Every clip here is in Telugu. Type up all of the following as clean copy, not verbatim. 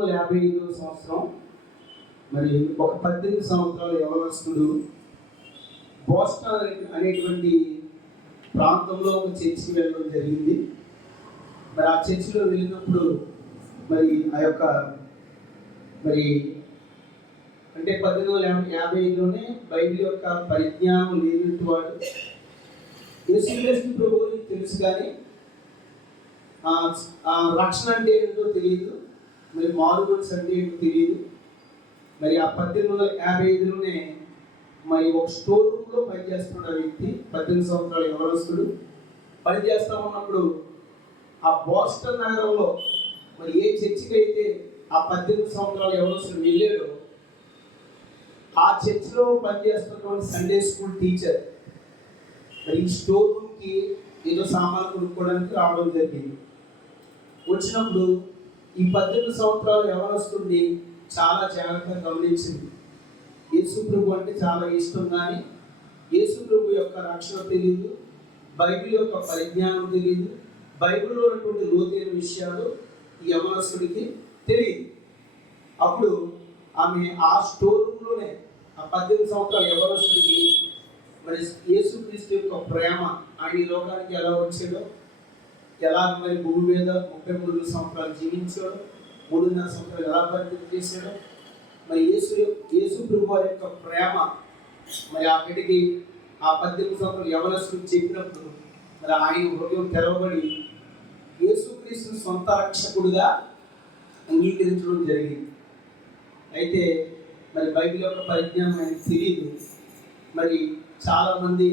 1955 సంవత్సరం మరి ఒక 18 సంవత్సరాల యవనస్తుడు బోస్టన్ అనేటువంటి ప్రాంతంలో ఒక చర్చికి వెళ్ళడం జరిగింది. మరి ఆ చర్చిలో వెళ్ళినప్పుడు మరి ఆ యొక్క మరి అంటే 1855లోనే బైబిల్ యొక్క పరిజ్ఞానం లేనటువంటి వాడు. యేసుక్రీస్తు ప్రభువుని తెలుసు కానీ రక్షణ అంటే ఏంటో తెలియదు, మరి మారుమనసు అంటే ఏంటో తెలియదు. మరి ఆ 1855లోనే మరి ఒక స్టోర్ రూమ్లో పనిచేస్తున్న వ్యక్తి, 18 సంవత్సరాల యవనస్తుడు పనిచేస్తూ ఉన్నప్పుడు ఆ బోస్టన్ నగరంలో మరి ఏ చర్చికి అయితే ఆ 18 సంవత్సరాల యవనస్తుడు వెళ్ళాడో ఆ చర్చిలో పనిచేస్తున్నటువంటి సండే స్కూల్ టీచర్ మరి ఈ స్టోర్ రూమ్కి ఏదో సామాన్లు కొనుక్కోవడానికి రావడం జరిగింది. వచ్చినప్పుడు ఈ 18 సంవత్సరాల యవనస్తుడిని చాలా జాగ్రత్తగా గమనించింది. యేసు ప్రభు అంటే చాలా ఇష్టం, కానీ యేసు ప్రభు యొక్క రక్షణ తెలియదు, బైబిల్ యొక్క పరిజ్ఞానం తెలియదు, బైబిల్లో ఉన్నటువంటి లోతైన విషయాలు ఈ యవనస్తుడికి తెలియదు. అప్పుడు ఆమె ఆ స్టోర్ రూమ్లోనే ఆ 18 సంవత్సరాల యవనస్తుడికి మరి యేసుక్రీస్తు యొక్క ప్రేమ, ఆయన ఈ లోకానికి ఎలా వచ్చాడో, ఎలా మరి భూమి మీద 33 సంవత్సరాలు జీవించాడో, 3.5 సంవత్సరాలు ఎలా పరిచయం చేశాడో, మరి యేసు ప్రభు వారి యొక్క ప్రేమ మరి ఆ బిడ్డకి ఆ 18 సంవత్సరాలు యవనస్తుడికి చెప్పినప్పుడు మరి ఆయన హృదయం తెరవబడి యేసుక్రీస్తుని సొంత రక్షకుడుగా అంగీకరించడం జరిగింది. అయితే మరి బైబిల్ యొక్క పరిజ్ఞానం ఆయనకు తెలియదు. మరి చాలామంది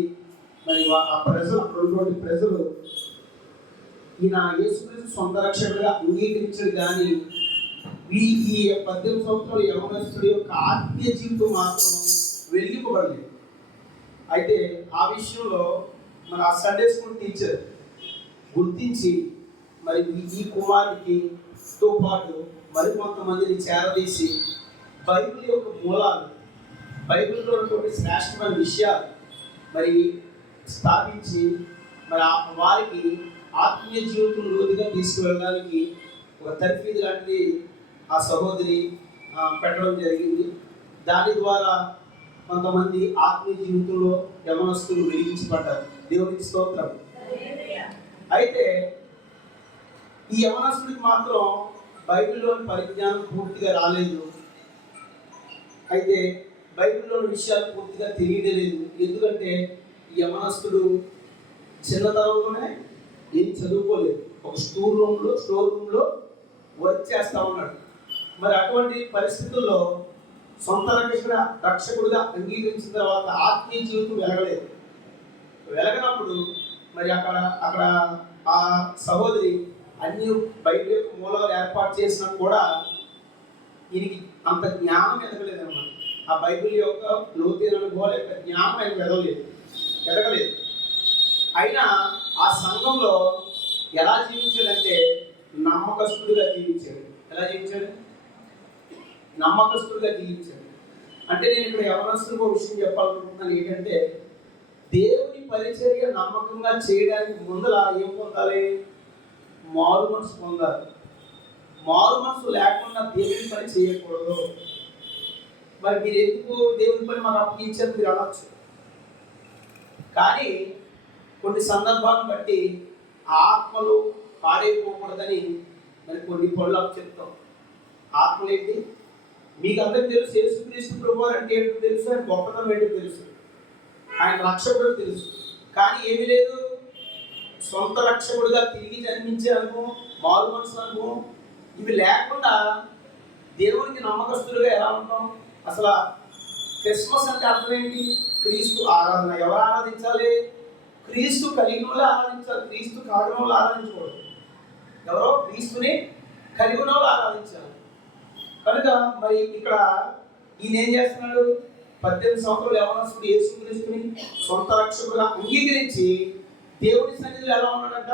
మరి ఆ ప్రజలు ఈయన యేసుక్రీస్తు సొంత రక్షకుడిగా అంగీకరించడు, కానీ ఈ 18 సంవత్సరాల యవనస్తుడి యొక్క ఆత్మీయ జీవితం మాత్రం వెలిగింపబడలేదు. అయితే ఆ విషయంలో మన ఆ సండే స్కూల్ టీచర్ గుర్తించి మరి ఈ కుమారుడితో పాటు మరి కొంతమందిని చేరదీసి బైబిల్ యొక్క మూలాలు, బైబిల్లో ఉన్నటువంటి శ్రేష్టమైన విషయాలు మరి స్థాపించి మరి వారికి ఆత్మీయ జీవితం లోతుగా తీసుకువెళ్ళడానికి ఒక తర్ఫీదు లాంటిది ఆ సహోదరి పెట్టడం జరిగింది. దాని ద్వారా కొంతమంది ఆత్మీయ జీవితంలో యవనస్తులు వెలిగించబడ్డారు. దేవునికి స్తోత్రం. అయితే ఈ యవనస్తుడికి మాత్రం బైబిల్లోని పరిజ్ఞానం పూర్తిగా రాలేదు. అయితే బైబిల్లోని విషయాలు పూర్తిగా తెలియలేదు. ఎందుకంటే ఈ యవనస్తుడు చిన్నతనంలోనే ఏం చదువుకోలేదు, ఒక స్టోర్ రూమ్లో వర్క్ చేస్తూ ఉన్నాడు. మరి అటువంటి పరిస్థితుల్లో సొంత రక్షకుడిగా అంగీకరించిన తర్వాత ఆత్మీయ జీవితం వెలగనప్పుడు మరి అక్కడ ఆ సహోదరి అన్ని బైబిల్ యొక్క మూలాలు ఏర్పాటు చేసినా కూడా ఈయనకి అంత జ్ఞానం ఎదగలేదు అన్నమాట. ఆ బైబిల్ యొక్క లోతైన అనుభవాల యొక్క జ్ఞానం ఆయన ఎదగలేదు. అయినా ఆ సంఘంలో ఎలా జీవించాడంటే నమ్మకస్తుడిగా జీవించాడు. ఎలా జీవించాడు? నమ్మకస్తుడిగా జీవించాడు. అంటే నేను ఇక్కడ యవనస్తులకు ఒక విషయం చెప్పాలనుకుంటున్నాను. ఏంటంటే దేవుని పరిచర్య నమ్మకంగా చేయడానికి ముందర ఏం పొందాలి? మారు మనసు పొందాలి. మారు మనసు లేకుండా దేవుని పని చేయకూడదు. మరి మీరు ఎందుకు దేవుని పని మాకు అప్పగించారు మీరు అనొచ్చు, కానీ కొన్ని సందర్భాలను బట్టి ఆత్మలు పాడైపోకూడదని మరి కొన్ని పనులు చెప్తాం. ఆత్మలు ఏంటి? మీకు అందరికీ తెలుసు. యేసుక్రీస్తు ప్రభువారు అంటే ఏంటో తెలుసు, ఆయన గొప్పతనం ఏంటో తెలుసు, ఆయన రక్షకుడు తెలుసు. కానీ ఏమీ లేదు, సొంత రక్షకుడిగా తిరిగి జన్మించే అనుభవం, మారు మనసు అనుభవం ఇవి లేకుండా దేవునికి నమ్మకస్తులుగా ఎలా ఉంటాం? అసలు క్రిస్మస్ అంటే అర్థం ఏంటి? క్రీస్తు ఆరాధన. ఎవరు ఆరాధించాలి? క్రీస్తు కలిగిన వాళ్ళు ఆరాధించాలి, క్రీస్తు కాగిన వాళ్ళు ఆరాధించకూడదు. ఎవరో క్రీస్తుని కలిగిన వాళ్ళు ఆరాధించాలి. కనుక మరి ఇక్కడ ఈయన ఏం చేస్తున్నాడు? 18 సంవత్సరాలు యవనస్తుడు యేసుక్రీస్తుని సొంత రక్షకుడుగా అంగీకరించి దేవుడి సన్నిధిలో ఎలా ఉన్నాడంట?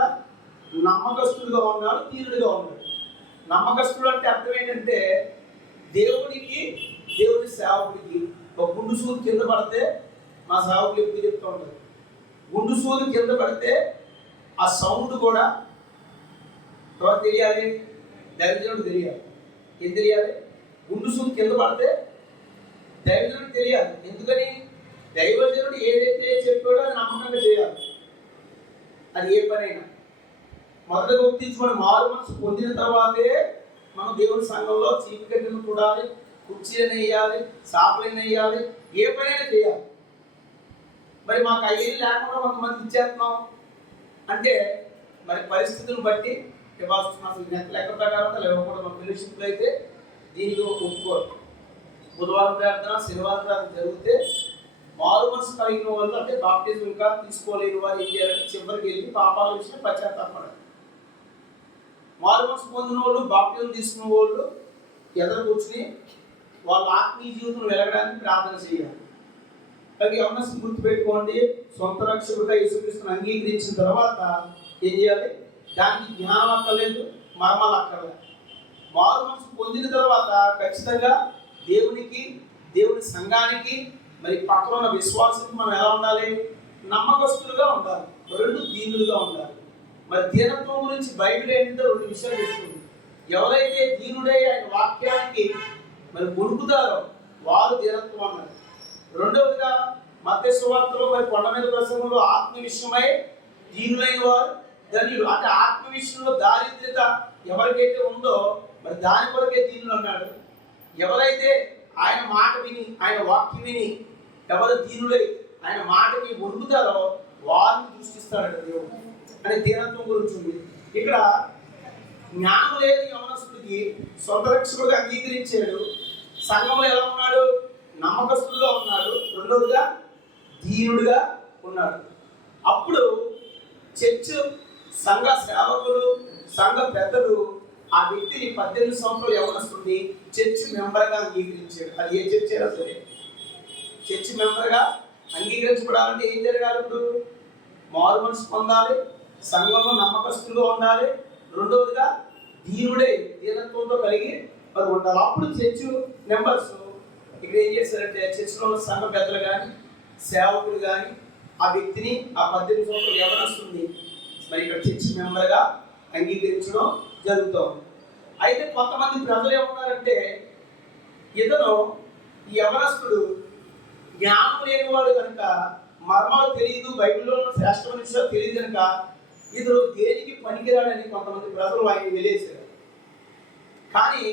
నమ్మకస్తుడుగా ఉన్నాడు, తీరుడుగా ఉన్నాడు. నమ్మకస్తుడు అంటే అర్థం ఏంటంటే దేవుడికి, దేవుడి సేవకుడికి ఒక గుండు సూది కింద పడితే మా సేవకులు ఎప్పుడు చెప్తూ ఉంటారు, గుండు సూది కింద పడితే ఆ సౌండ్ కూడా తెలియాలి, దైవజనుడు తెలియాలి. ఏం తెలియాలి? గుండు సూది కింద పడితే దైవజనుడు తెలియాలి. ఎందుకని? దైవజనుడు ఏదైతే చెప్పాడో అది నమ్మకంగా చేయాలి. అది ఏ పనైనా మొదటగా గుర్తించుకొని మారు మనసు పొందిన తర్వాతే మనం దేవుని సంఘంలో చీకటిని చూడాలి, కుర్చీలను వేయాలి, సాపలను వేయాలి, ఏ పనైనా చేయాలి. మరి మాకు అయ్యేది లేకుండా కొంతమంది ఇచ్చేస్తున్నాం అంటే మరి పరిస్థితులను బట్టి ఇవ్వాల్సిన అసలు లెక్క ప్రకారం లేకపోతే మా ఫెలోషిప్లో అయితే దీనికి ఒప్పుకోరు. బుధవారం ప్రార్థన, శనివారం ప్రార్థన జరిగితే మారు మనసు కలిగిన వాళ్ళు అంటే బాప్టిజం ఇంకా తీసుకోలేని వారు ఏం చేయాలంటే చివరికి వెళ్ళి పాపాల విషయం పశ్చాత్తాపడాలి. మారు మనసు పొందిన వాళ్ళు, బాప్టిజం తీసుకున్న వాళ్ళు ఎదురు కూర్చుని వాళ్ళ ఆత్మీయ జీవితం వెలగడానికి ప్రార్థన చేయాలి. అలాగే యవనస్తులు గుర్తుపెట్టుకోండి, సొంత రక్షకుడిగా యేసుక్రీస్తుని అంగీకరించిన తర్వాత ఏం చేయాలి? దానికి జ్ఞానం అక్కర్లేదు, మర్మాలు అక్కర్లేదు. మారు మనసు పొందిన తర్వాత ఖచ్చితంగా దేవునికి, దేవుని సంఘానికి, మరి పక్కన ఉన్న విశ్వాసానికి మనం ఎలా ఉండాలి? నమ్మకస్తులుగా ఉండాలి, రెండు దీనులుగా ఉండాలి. మరి దీనత్వం గురించి బైబిల్ ఏంటంటే రెండు విషయాలు చెప్తుంది. ఎవరైతే దీనుడై ఆయన వాక్యానికి మరి వణుకుతారో వారు దీనత్వం అన్నారు. రెండవదిగా మత్తయి సువార్తలో మరి కొండ మీద ప్రసంగంలో ఆత్మ విషయమై దీనులైన వారు ధన్యులు. అంటే ఆత్మ విషయంలో దారిద్ర్యత ఎవరికైతే ఉందో మరి దాని కొరకే దీనులు అన్నాడు. ఎవరైతే ఆయన మాట విని, ఆయన వాక్యం విని ఎవరు దీనులై ఆయన మాటకి వణుకుతారో వారిని దృష్టిస్తాడట దేవుడు అనే దీనత్వం గురించి ఉంది. ఇక్కడ జ్ఞానం లేదు యవనస్తుడికి, సొంత రక్షకుడిగా అంగీకరించాడు. సంఘంలో ఎలా ఉన్నాడు? నమ్మకస్తుడుగా ఉన్నాడు. రెండవదిగా దీనుడిగా ఉన్నాడు. అప్పుడు చర్చ్, సంఘ సేవకులు, సంఘ పెద్దలు ఆ వ్యక్తిని 18 సంవత్సరాలు యవనస్తుడిని చర్చ్ మెంబర్గా అంగీకరించాడు. అది ఏ చర్చ్ అయినా సరే చర్చ్ మెంబర్గా అంగీకరించబడాలంటే ఏం జరగాలి? ఇప్పుడు మారు మనసు పొందాలి, సంఘంలో నమ్మకస్తులుగా ఉండాలి, రెండవదిగా దీనుడే దీనత్వంతో కలిగి మరి ఉండాలి. అప్పుడు చర్చ్ మెంబర్స్ ఇక్కడ ఏం చేశారంటే చర్చిలో సంఘ పెద్దలు కానీ సేవకులు కానీ ఆ వ్యక్తిని ఆ 18 సంవత్సరాలు యవనస్తుడిని మరి ఇక్కడ చర్చ్ మెంబర్గా అంగీకరించడం జరుగుతుంది. అయితే కొంతమంది ప్రజలు ఏమన్నారంటే ఇతను ఈ యవనస్తుడు జ్ఞానం లేనివాడు కనుక, మర్మాలు తెలియదు, బైబిల్లో శ్రేష్టమైన విషయాలు తెలియదు కనుక ఇతడు దేనికి పనికిరాడని కొంతమంది ప్రజలు ఆయన్ని వెలేశారు. కానీ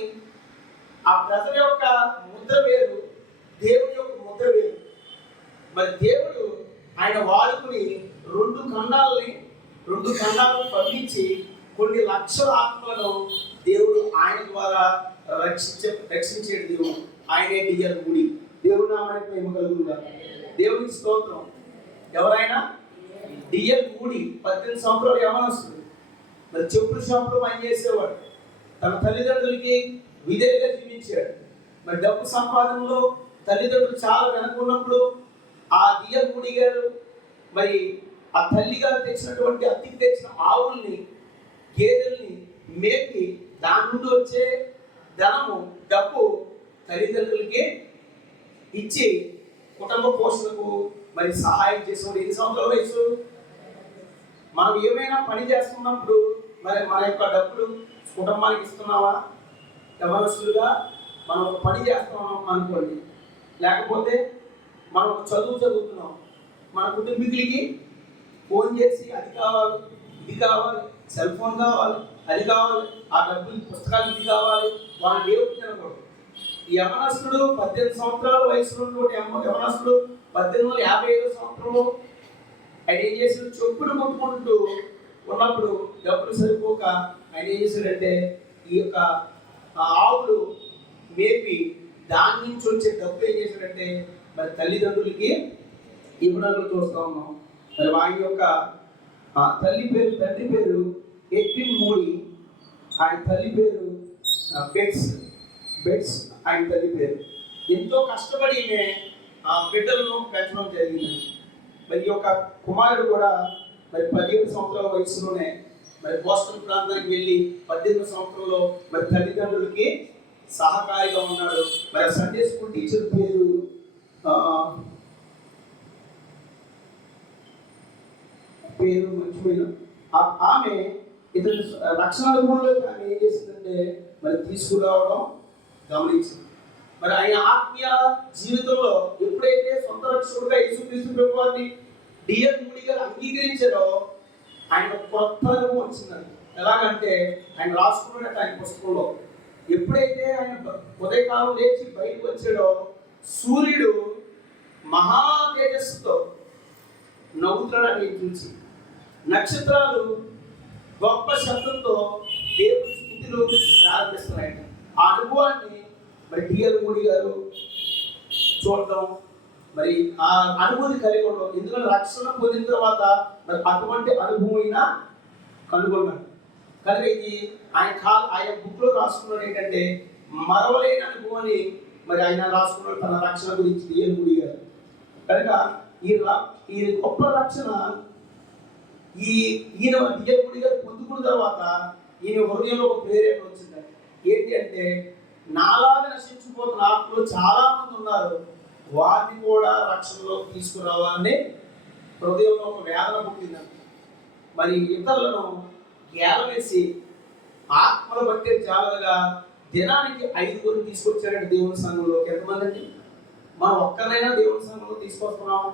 ఆ ప్రజల యొక్క ముద్ర వేరు, దేవుడి యొక్క ముద్ర వేరు. మరి దేవుడు ఆయన వాడుకుని రెండు ఖండాలను పంపించి కొన్ని లక్షల ఆత్మలను దేవుడు ఆయన ద్వారా రక్షించేది దేవుడు. ఆయనే డిఎల్ మూడి. దేవుడు నామానికి మేము కలుగుగా. దేవునికి స్తోత్రం. ఎవరైనా డిఎల్ మూడి 18 సంవత్సరాలు యవనస్తుడు. మరి చెప్పుల షాపులో పనిచేసేవాడు. తన తల్లిదండ్రులకి విధేయుగా జీవించాడు. మరి డబ్బు సంపాదనలో తల్లిదండ్రులు చాలా వెనకున్నప్పుడు ఆ డిఎల్ మూడి గారు మరి ఆ తల్లి గారు తెచ్చినటువంటి అతికి తెచ్చిన ఆవుల్ని, గేదెల్ని మేపి దాని నుండి వచ్చే ధనము, డబ్బు తల్లిదండ్రులకి ఇచ్చి కుటుంబ పోషణకు మరి సహాయం చేసేవాడు. 8 సంవత్సరాల వయసు. మనం ఏమైనా పని చేస్తున్నప్పుడు మరి మన యొక్క డబ్బులు కుటుంబానికి ఇస్తున్నావా? యవనస్తులుగా మనం ఒక పని చేస్తున్నాం అనుకోండి, లేకపోతే మనం చదువుతున్నాం, మన కుటుంబీకులకి ఫోన్ చేసి అది కావాలి, ఇది కావాలి, సెల్ ఫోన్ కావాలి, అది కావాలి, ఆ డబ్బులు పుస్తకాలు ఇది కావాలి, వాళ్ళు లేవు తినకూడదు. ఈ యవనస్తుడు 18 సంవత్సరాల వయసులో యవనస్తుడు 1855 సంవత్సరంలో ఆయన ఏం చేశాడు? చొప్పులు కొట్టుకుంటూ ఉన్నప్పుడు డబ్బులు సరిపోక ఆయన ఏం చేశాడంటే ఈ యొక్క ఆవులు మేపి దాని నుంచి వచ్చే డబ్బు ఏం చేశాడంటే మరి తల్లిదండ్రులకి ఇవ్వడానికి చూస్తూ ఉన్నాం. మరి ఆయన యొక్క తండ్రి పేరు ఎడ్విన్ మూడి, ఆయన తల్లి పేరు బెట్స్ ఆయన తల్లి పేరు. ఎంతో కష్టపడి బిడ్డలను పెంచడం జరిగింది. మరి ఈ యొక్క కుమారుడు కూడా మరి 17 సంవత్సరాల వయసులోనే మరి బోస్టన్ ప్రాంతానికి వెళ్ళి 18 సంవత్సరంలో మరి తల్లిదండ్రులకి సహకారిగా ఉన్నాడు. మరి సండే స్కూల్ టీచర్ పేరు మర్చిపోయిన ఆమె ఇతని రక్షణ అనుభవంలో ఆమె ఏం చేసిందంటే మరి తీసుకురావడం గమనించింది. మరి ఆయన ఆత్మీయ జీవితంలో ఎప్పుడైతే సొంత రక్షకుడుగా యేసుక్రీస్తు ప్రభువాన్ని డిఎల్ మూడీ గారు అంగీకరించారో ఆయన కొత్త అనుభవం వచ్చిందండి. ఎలాగంటే ఆయన రాసుకున్నట్టు ఆయన పుస్తకంలో ఎప్పుడైతే ఆయన ఉదయకాలం లేచి బయటకు వచ్చాడో సూర్యుడు మహా తేజస్సుతో నవ్వుతున్నాడని చూసి నక్షత్రాలు గొప్ప శబ్దంతో దేవుని స్తుతులు ప్రారంభిస్తున్నాయట. ఆ అనుభవాన్ని మరి డిఎల్ మూడీ గారు చూడటం, మరి ఆ అనుభూతి కలిగి ఉండడం. ఎందుకంటే రక్షణ పొందిన తర్వాత మరి అటువంటి అనుభవం అయినా కనుగొన్నాడు. కనుక ఇది ఆయన బుక్ లో రాసుకున్నాడు ఏంటంటే మరవలేని అనుభవాన్ని మరి ఆయన రాసుకున్నాడు తన రక్షణ గురించి డిఎల్ మూడీ గారు. కనుక ఈ గొప్ప రక్షణ ఈయన డిఎల్ మూడీ గారు పొందుకున్న తర్వాత ఈయన హృదయంలో ఒక ప్రేరేపణ వచ్చిందండి. ఏంటి అంటే నాలాగా నశించిపోతున్న ఆత్మలు చాలా మంది ఉన్నారు, వారిని కూడా రక్షణలో తీసుకురావాలని హృదయంలో ఒక వేదన పుట్టిందంట. మరి ఇతరులను గేలవేసి ఆత్మలు బట్టే జాగ్రత్తగా దినానికి 5 తీసుకొచ్చారంటే దేవుని సంఘంలోకి. ఎంతమంది అండి? మనం ఒక్కరైనా దేవుని సంఘంలో తీసుకొస్తున్నాం.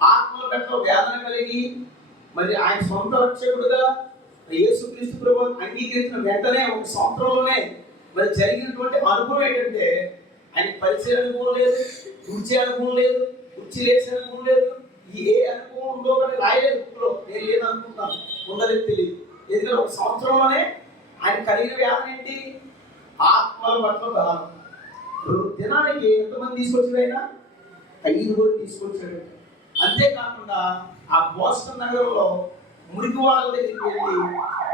ఆత్మల పట్ల వేదన కలిగి మరి ఆయన సొంత రక్షకుడుగా యేసుక్రీస్తు ప్రభువుని అంగీకరించిన వెంటనే ఒక సంవత్సరంలోనే మరి జరిగినటువంటి అనుభవం ఏంటంటే ఆయన పరిచయ అనుభవం లేదు, కుర్చీ అనుభవం లేదు, కుర్చీ లేచే అనుభవం లేదు. ఏ అనుభవం ఉందో కానీ రాయలేదు బుక్లో. నేను లేదనుకుంటాను, ఉందలేదు తెలియదు. ఎందుకంటే ఒక సంవత్సరంలోనే ఆయన కలిగిన వ్యాధి ఏంటి? ఆత్మల పట్ల బలం. దినానికి ఎంతమంది తీసుకొచ్చాడు ఆయన? 5 తీసుకొచ్చాడు. అంతేకాకుండా ఆ బోస్టన్ నగరంలో మురికి వాళ్ళ దగ్గరికి వెళ్ళి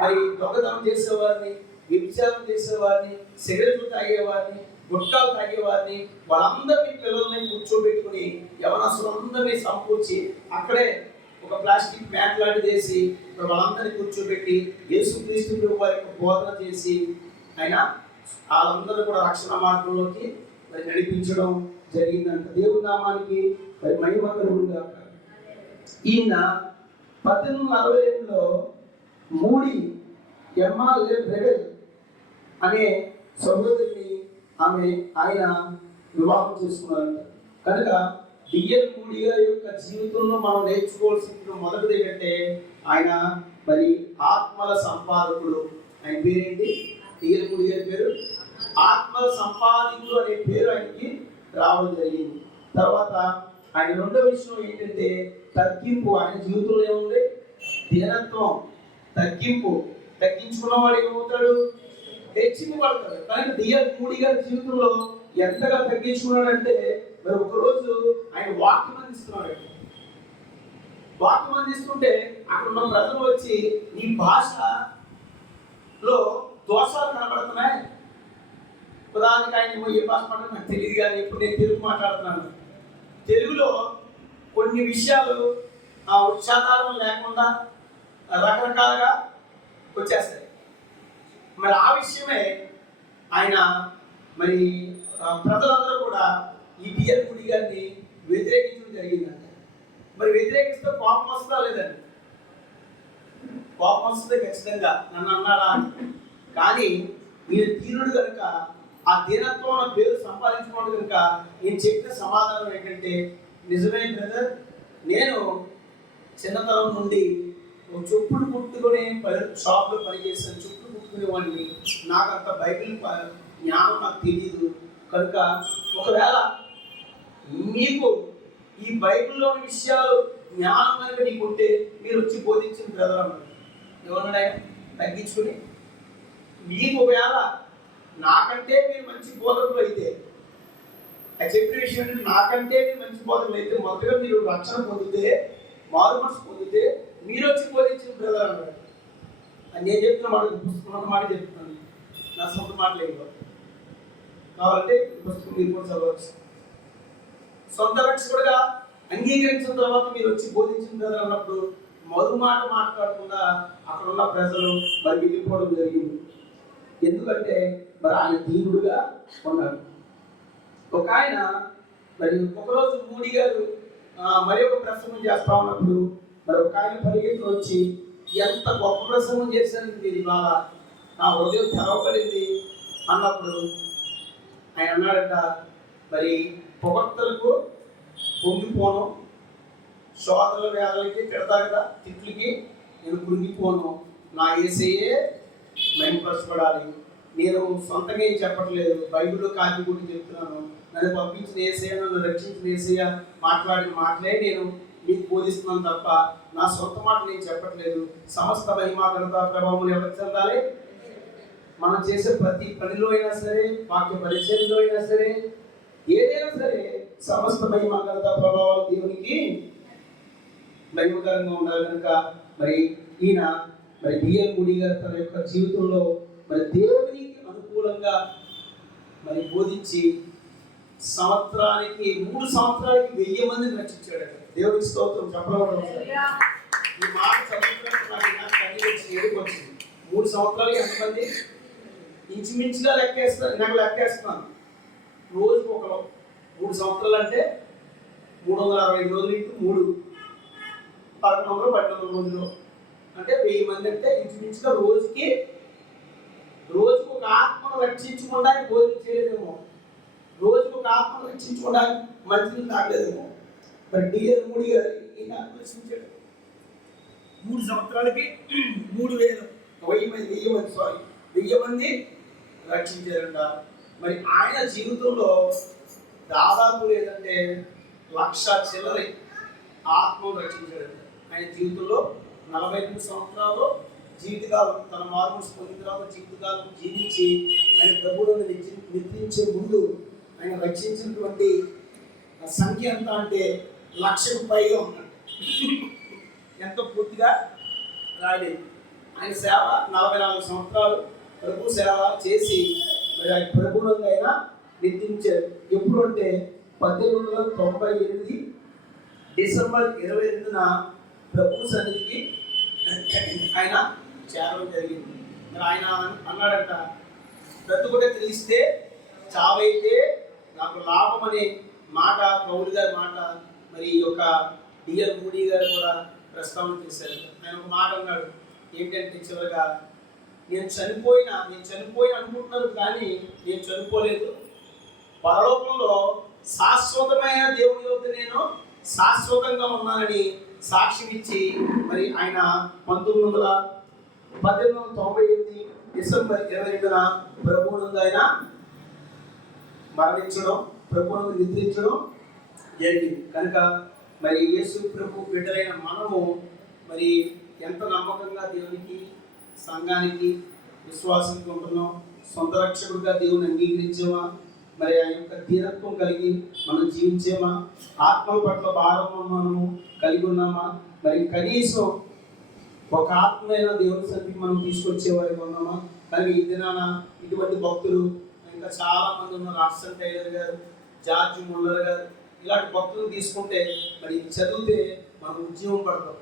మరి దొంగతనం చేసేవారిని, వ్యభిచారం చేసేవారిని, సిగరెట్లు తాగేవారిని, గుట్కాలు తాగేవారిని, వాళ్ళందరినీ పిల్లల్ని కూర్చోబెట్టుకుని యవనస్తులందరినీ సమకూర్చి అక్కడే ఒక ప్లాస్టిక్ మ్యాట్ లాంటిది వేసి వాళ్ళందరినీ కూర్చోబెట్టి యేసుక్రీస్తు ప్రభు వారి యొక్క బోధన చేసి ఆయన వాళ్ళందరూ కూడా రక్షణ మార్గంలోకి మరి నడిపించడం జరిగిందంట. దేవుని నామానికి మరి మహిమ కలుగునుగా. ఈయన 1862లో మూడీ ఎమ్మా రెవెల్ అనే సహోదరిని ఆయన వివాహం చేసుకున్నారంట. కనుక డిఎల్ మూడీ గారి యొక్క జీవితంలో మనం నేర్చుకోవాల్సిన మొదటిది ఏంటంటే ఆయన మరి ఆత్మల సంపాదకుడు. ఆయన పేరేంటి? డిఎల్ మూడీ గారి పేరు ఆత్మల సంపాదకుడు అనే పేరు ఆయనకి రావడం జరిగింది. తర్వాత ఆయన రెండో విషయం ఏంటంటే తగ్గింపు. ఆయన జీవితంలో ఏముంది? దీనత్వం, తగ్గింపు. తగ్గించుకున్న వాడు ఏమవుతాడు? హెచ్చింపబడతాడు. కానీ డిఎల్ మూడీ గారి జీవితంలో ఎంతగా తగ్గించుకున్నాడంటే మరి ఒకరోజు ఆయన వాక్యం అందిస్తున్నాడు. వాక్యం అందిస్తుంటే అక్కడ ఉన్న ప్రజలు వచ్చి నీ భాషలో దోషాలు కనబడుతున్నాయి. ఉదాహరణకి ఆయన ఏ భాష మాట్లాడు నాకు తెలియదు, కానీ ఇప్పుడు నేను తెలుగు మాట్లాడుతున్నాను. తెలుగులో కొన్ని విషయాలు ఉచ్చారణం లేకుండా రకరకాలుగా వచ్చేస్తాయి. మరి ఆ విషయమే ఆయన మరి ప్రజలందరూ కూడా ఈ డిఎల్ మూడీ గారిని వ్యతిరేకించడం జరిగిందంట. మరి వ్యతిరేకిస్తే కోపం వస్తుందా లేదండి? కోపం వస్తుంది ఖచ్చితంగా, నన్ను అన్నాడా అని. కానీ ఈయన దీనుడు కనుక ఆ దీనత్వం అన్న పేరు సంపాదించుకోవడం కనుక నేను చెప్పిన సమాధానం ఏంటంటే నిజమే బ్రదర్, నేను చిన్నతనం నుండి చెప్పులు కుట్టుకునే షాప్లో పనిచేస్తాను, చెప్పులు కుట్టుకునేవాడిని. నాకు అంత బైబిల్ జ్ఞానం నాకు తెలియదు. కనుక ఒకవేళ మీకు ఈ బైబిల్లోని విషయాలు జ్ఞానం కనుక నీకు ఉంటే మీరు వచ్చి బోధించిన బ్రదర్ అన్నారు. ఏమన్నాడు ఆయన? తగ్గించుకుని మీకు ఒకవేళ నాకంటే మీరు మంచి బోధకులు అయితే, అది చెప్పిన విషయం అంటే నాకంటే మీరు మంచి బోధకులు అయితే మొదటగా మీరు రక్షణ పొందితే, మారు మనసు పొందితే మీరు వచ్చి బోధించిన బ్రదర్ అన్నాడు. అది నేను చెప్తున్న మాట, పుస్తకం మాట చెప్తున్నాను, నా సొంత మాటలు కావాలంటే పుస్తకం మీరు కూడా చదవచ్చు. సొంత రక్షకుడుగా అంగీకరించిన తర్వాత మీరు వచ్చి బోధించిన బ్రదర్ అన్నప్పుడు మరో మాట మాట్లాడకుండా అక్కడ ఉన్న ప్రజలు మరి వెళ్ళిపోవడం జరిగింది. ఎందుకంటే మరి ఆయన దీనుడుగా ఉన్నాడు. ఒక ఆయన మరి ఒకరోజు మూడీ గారు మరి ఒక ప్రసంగం చేస్తా ఉన్నప్పుడు మరి ఒక ఆయన పరిగెత్తులు వచ్చి ఎంత గొప్ప ప్రసంగం చేశాను మీరు, ఇవాళ నా హృదయం తెరవబడింది అన్నప్పుడు ఆయన అన్నాడంట, మరి పొగడ్తలకు పొంగిపోను, శోధనల వేదలకి తిడతారు కదా తిట్లకి నేను కృంగిపోను, నా యేసయ్యే మహిమపరచబడాలి. నేను సొంతంగా ఏం చెప్పట్లేదు, బైబిల్లో కాపీ కొట్టి చెప్తున్నాను. నన్ను పంపించిన యేసయ్య, నన్ను రక్షించిన యేసయ్య మాట్లాడిన మాటలే నేను మీకు బోధిస్తున్నాను తప్ప నా సొంత మాట నేను చెప్పట్లేదు. సమస్త మహిమ ఘనత ప్రభావం ఎవరికి చెందాలి? మనం చేసే ప్రతి పనిలో అయినా సరే, వాక్య పరిచయంలో అయినా సరే, ఏదైనా సరే సమస్త మహిమ ఘనత ప్రభావాలు దేవునికి మహిమకరంగా ఉండాలి. కనుక మరి ఈయన మరి డిఎల్ మూడీ గారు తన యొక్క జీవితంలో మరి దేవునికి అనుకూలంగా మరి బోధించి సంవత్సరానికి 3 సంవత్సరాలకి 1000 మందిని రక్షించాడు. దేవుడికి స్తోత్రం చెప్పడం. ఈ మాట చదువుతున్నప్పుడు నాకు కన్నీ వచ్చి ఏడుకొచ్చింది. 3 సంవత్సరాలకి ఎంతమంది? ఇంచుమించుగా లెక్కేస్తున్నాను. రోజుకు ఒకరు. 3 సంవత్సరాలు అంటే 365 రోజులు ఇంటూ 3 1100 రోజులు అంటే 1000 మంది. అంటే ఇంచుమించుగా రోజుకు ఒక ఆత్మను రక్షించుకోవడానికి భోజనం చేయలేదేమో, రోజుకు ఒక ఆత్మను రక్షించుకోవడానికి మంచిని తాగలేదేమో. మరి డిఎల్ మూడీ గారు ఈయన రక్షించాడు. 3 సంవత్సరాలకి 1000 మంది రక్షించారంట. మరి ఆయన జీవితంలో దాదాపు లేదంటే 1,00,000 చిల్లర ఆత్మను రక్షించాడు. ఆయన జీవితంలో 42 సంవత్సరాలు జీవితకాలం, తన మార్పులు పొందిన తర్వాత జీవితకాలం జీవించి ఆయన ప్రభువులను నిద్రించే ముందు ఆయన రక్షించినటువంటి సంఖ్య ఎంత అంటే 1,00,000కు పైగా ఉన్నాడు. ఎంతో పూర్తిగా రాయలేదు. ఆయన సేవ 44 సంవత్సరాలు ప్రభు సేవ చేసి మరి ఆయన ప్రభువులను ఆయన నిద్రించారు. ఎప్పుడు అంటే 1898 డిసెంబర్ 22న ప్రభు సన్నిధికి ఆయన చేరడం జరిగింది. మరి ఆయన అన్నాడంట, బ్రతుకుటే తెలిస్తే చావైతే నాకు లాభం అనే మాట పౌలు గారి మాట మరి ఈ యొక్క డిఎల్ మూడీ గారు కూడా ప్రస్తావన చేశారు. ఆయన ఒక మాట అన్నాడు, ఏంటంటే చివరిగా నేను చనిపోయిన అనుకుంటున్నారు కానీ నేను చనిపోలేదు, పరలోకంలో శాశ్వతమైన దేవుని యొద్ద నేను శాశ్వతంగా ఉన్నానని సాక్ష్యం ఇచ్చి మరి ఆయన 1898 డిసెంబర్ 22న ప్రభువునందు ఆయన మరణించడం, ప్రభువునందు నిద్రించడం జరిగింది. కనుక మరి యేసు ప్రభు బిడ్డలైన మనము మరి ఎంత నమ్మకంగా దేవునికి సంఘానికి విశ్వాసంగా ఉంటున్నాం, సొంత రక్షకుడిగా దేవుని అంగీకరించామా, మరి ఆ యొక్క దీనత్వం కలిగి మనం జీవించామా, ఆత్మల పట్ల భారం మనము కలిగి ఉన్నామా, మరి కనీసం ఒక ఆత్మైన దేవుని సన్నిధికి మనం తీసుకొచ్చేవారికి ఉన్నామా. కానీ ఈ దినాన ఇటువంటి భక్తులు ఇంకా చాలా మంది ఉన్నారు. రాష్ట్రం టైలర్ గారు, జార్జ్ ముల్లర్ గారు, ఇలాంటి భక్తులు తీసుకుంటే మరి చదివితే మనం ఉద్యమం పడతాం.